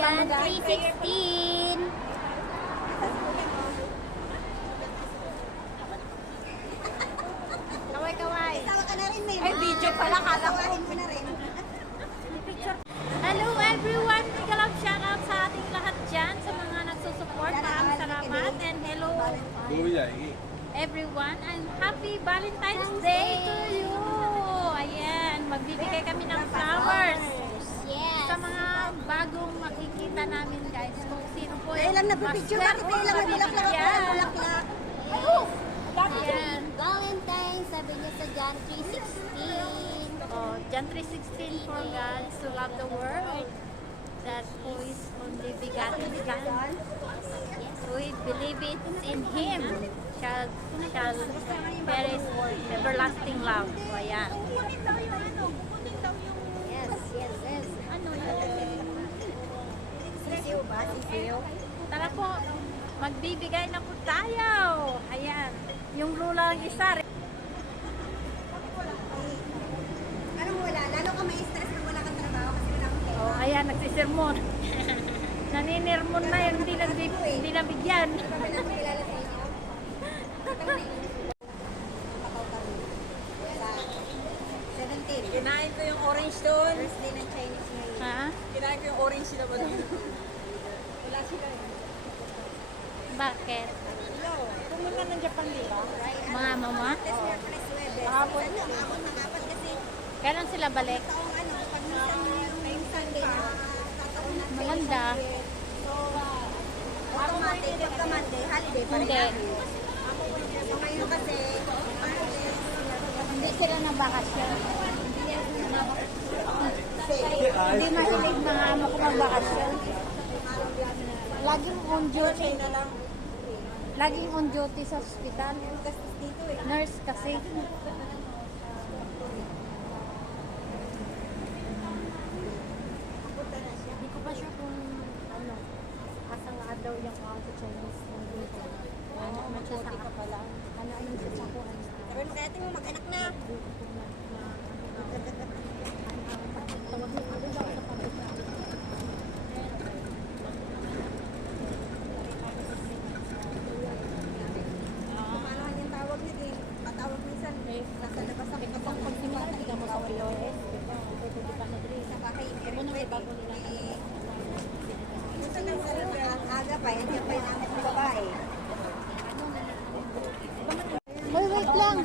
Jan 316. Kaway-kaway. Tawa ka na rin, May. Ay, video pala. Kala ko. Mo na rin. Hello everyone! Mega love shoutout sa ating lahat dyan, sa mga nagsusupport. Maraming salamat. And hello everyone. And happy Valentine's Day to you! Ayan, magbibigay kami ng flowers. Yes. Sa mga bagong makikita namin guys, kung sino po Kaya lang nagpipicture. Bakit kaya lang may bulaklak ako? Bulaklak. Ay, oh! Ayan. Valentine's, sabi niya sa John 3:16. Oh, John 3:16 for God to love the world, that who is only begotten Son, who believe it in Him shall perish for everlasting love. So, ayan. Yes, yes, yes. Ano yun? Sisiw ba? Sisiw? Tara po, magbibigay na po tayo. Ayan. Yung lula ng isa. Anong wala? Lalo ka may stress na wala kang trabaho kasi wala kang pera. Oh, ayan, nagsisirmon. Naninirmon na yun, hindi nabigyan. Kami na kilala sa inyo. Pataw kami. Sa 17. Kinain ko yung orange doon. First day ng Chinese New Year. Ha? Kinain ko yung orange sila ba doon? Wala sila. Bakit? Hello. Pumunta ng Japan, di ba? Mga mama? Test niya na Swede. Kahapon. Ano, ako nakapat kasi Kailan sila balik? taong ano, pag minsan Sunday na tataon na Maganda. So, automatic, pagka Monday, holiday pa rin Hindi. namin. So, ngayon kasi, Monday, Hindi sila nabakasyon. Hindi Hindi mahilig mga amo ko magbakasyon. Laging on duty. Laging on duty sa ospital. gastos dito eh. Nurse kasi. Hindi ko pa sure kung ano, asang nga daw yung sa Chinese dito. Ano, machuti ka pala. Ano yung sasakuhan sa Pero kaya tingin mo mag-anak na. tawag mo ano daw sa public Kumalahan yung tawag niya eh. Patawag minsan. Nasa labas ako. Kapag pagsimula, hindi ka mo sa POS. Pwede ka na dali. Sa bahay, pero Unang pwede. bago nila. Minsan lang sa ang aga pa, hindi pa yung anak ng babae. Wait lang.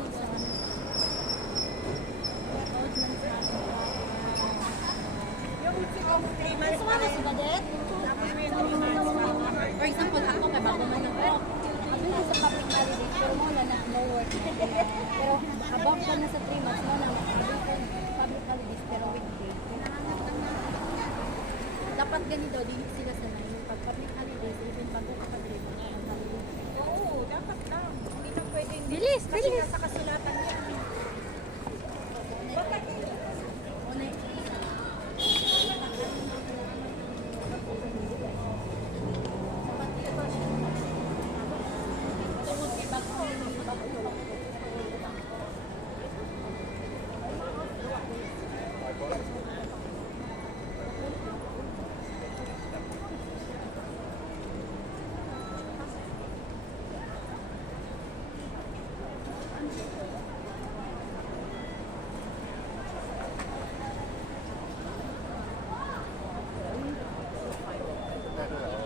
Sumama si Badet? For example, ako kay bago man ng work. Sabi ko sa public holiday, pero mo na no work. Pero above ka na sa 3 months mo na public holidays, pero weekday. Dapat ganito, di sila sanay. Pag public holidays, even bago ka pa 3 months, ang holiday. Oo, dapat lang. Hindi na pwede. Bilis, Kasi bilis. nasa kasulatan yan.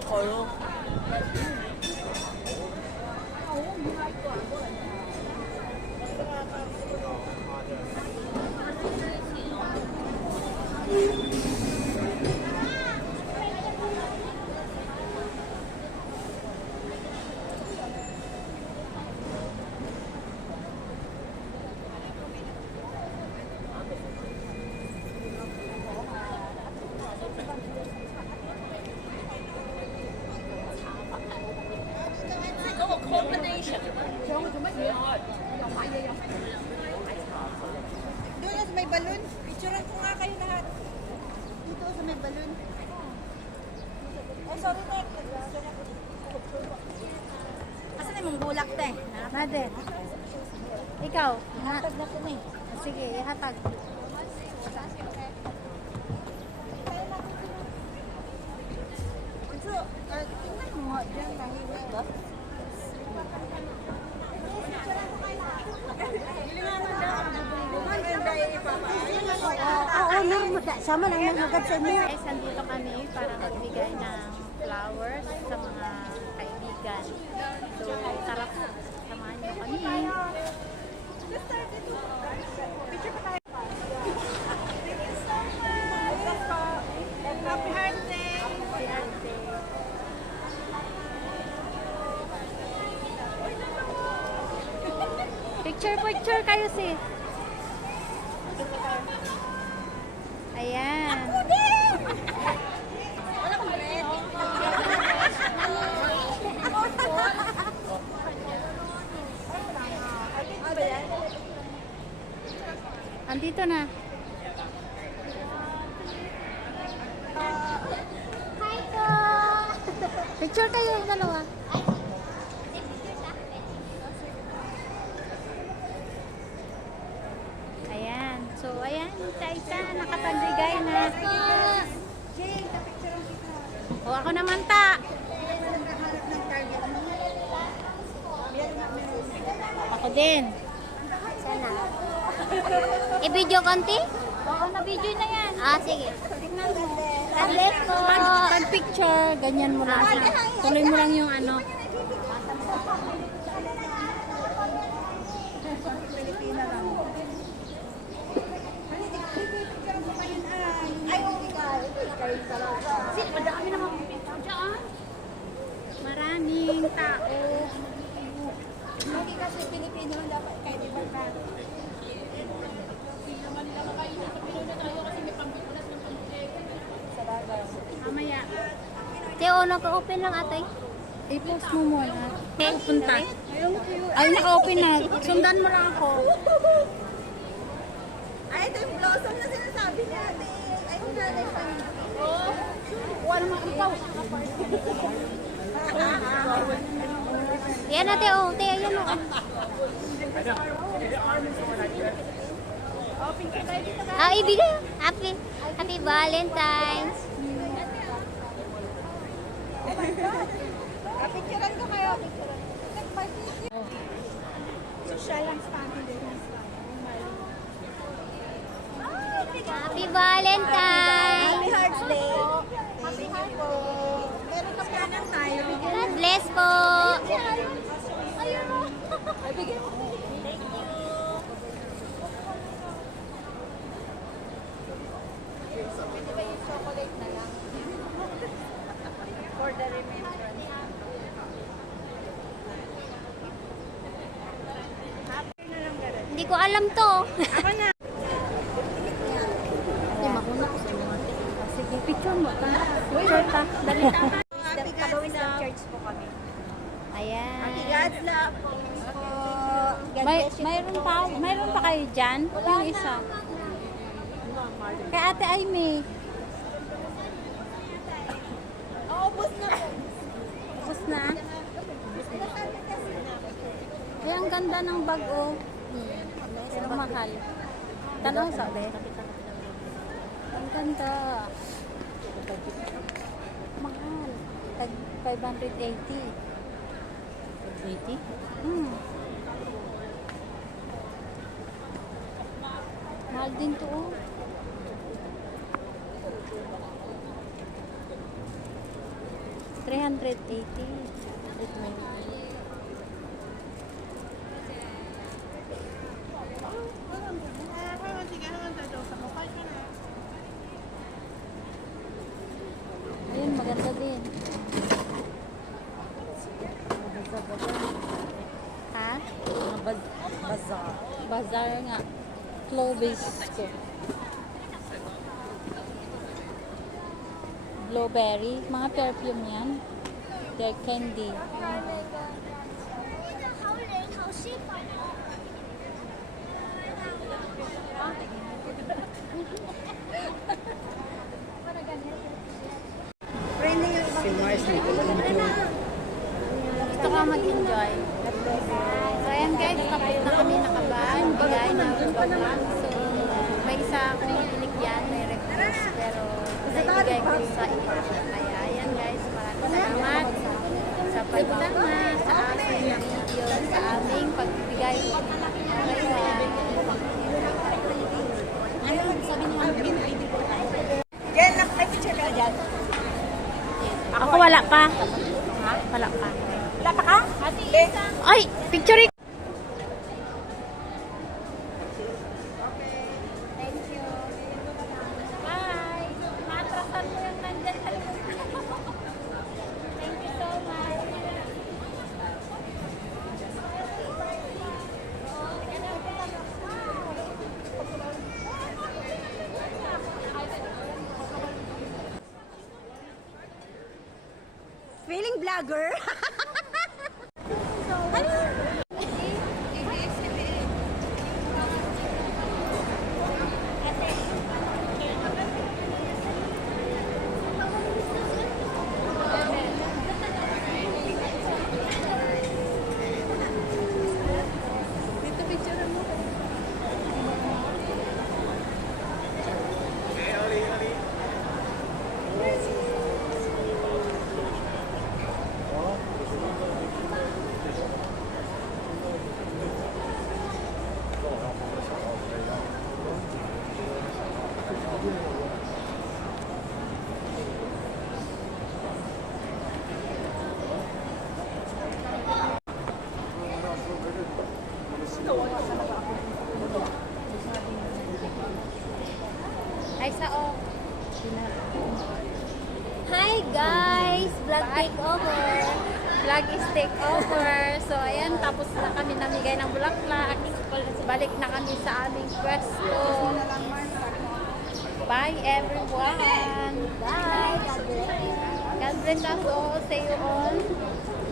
Oo. Doon sa may balon. Picturean ko nga kayo lahat. Dito sa may balon. Oh, sorry na. Asan na mong bulak, te? Nade. Ikaw? Hatag na ko eh. Sige, ihatag. Diyan, nahimik ba? Oo, normal. Sama lang magagad sa inyo. Guys, andito kami para magbigay ng flowers sa mga kaibigan. So, tara po, samahan niyo kami. Happy birthday! Si Ate. Picture kayo sis. Ayan. Wala kong bread. Andito na. Hi po! Picture kayo yung dalawa. Ayan. So, ayan. Isa nakapagbigay na. Jay, kapicturean kita. O, ako naman ta. Naghahanap ng target mo. Ako din. Sana. I-video konti? Oo, na-video na yan. Ah, sige. Tignan mo. God bless po. Pag picture, ganyan mo lang. Tuloy mo lang yung ano. Pilipina lang. Pipicturean ko kayo na. Ay, ikaw. Ikaw talaga. Sino, madami naman picture dyan. Maraming tao. Lagi kasi Pilipino dapat kayo di ba ka? Mamaya. Teo, naka-open lang ate. I-post mo muna. Punta. Ay, naka-open na. Sundan mo lang ako. Ay, ito yung blossom na sinasabi niya ate. Ay, yung nanay pa. Wala naman ang pao. Yan na Teo. Teo, yan o. Ah, ibigay. Happy Valentine's. Picturean ko kayo. Social lang sa family. Happy Valentine's. Happy Hearts Day. Happy Hearts po. Meron na kanan tayo. God bless po. Ayun mo. Ay, bigyan mo. Pwede ba yung chocolate na lang? For the remembrance. Happy na lang ganun. Hindi ko alam to. Ako na. Hindi, makuna ko sa mga. Sige, picture mo ta. Picture ta. Dali ta. Happy God's love. Church po kami. Ayan. Happy God's love po. God bless you. Mayroon pa kayo dyan? Yung isa. Kay Ate Aimee. Ubus na po. Tapos na. Ay, ang ganda ng bag, oh. Pero mahal. Tanong sa be. Ang ganda. Mahal. Tag 580. 580? Mahal din to, oh. $380. Ayun, maganda din. Ha? Bazaar. Bazaar nga. Clovis ko. Blueberry. Mga perfume yan. They're candy. Trending yung Gusto ka mag-enjoy. So, ayan guys, tapos na kami nakaban. Bigay na vlog. So, may isa akong binigyan, may request. Pero, naibigay ko sa iyo. Kaya, ayan guys, maraming salamat. pagsama sa aming video, sa aming pagbibigay. Ano sabi niyo ang pin-ID ko? Yan, nag-picture ka dyan. Ako wala pa. Wala pa. Wala pa ka? Ay, picture it. Bye! Matrasan mo yung nandyan sa likod. Thank you so much. Feeling vlogger? Ay, sao? Hi guys! Vlog takeover. Vlog is takeover. So, ayan, tapos na kami namigay ng bulaklak. Balik na kami sa aming pwesto. Bye, everyone. Bye! God bless us all. See you on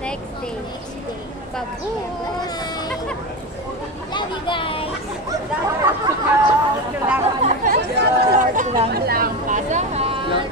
next day. Babush! Love you guys! Kailangan. Lang pasahan.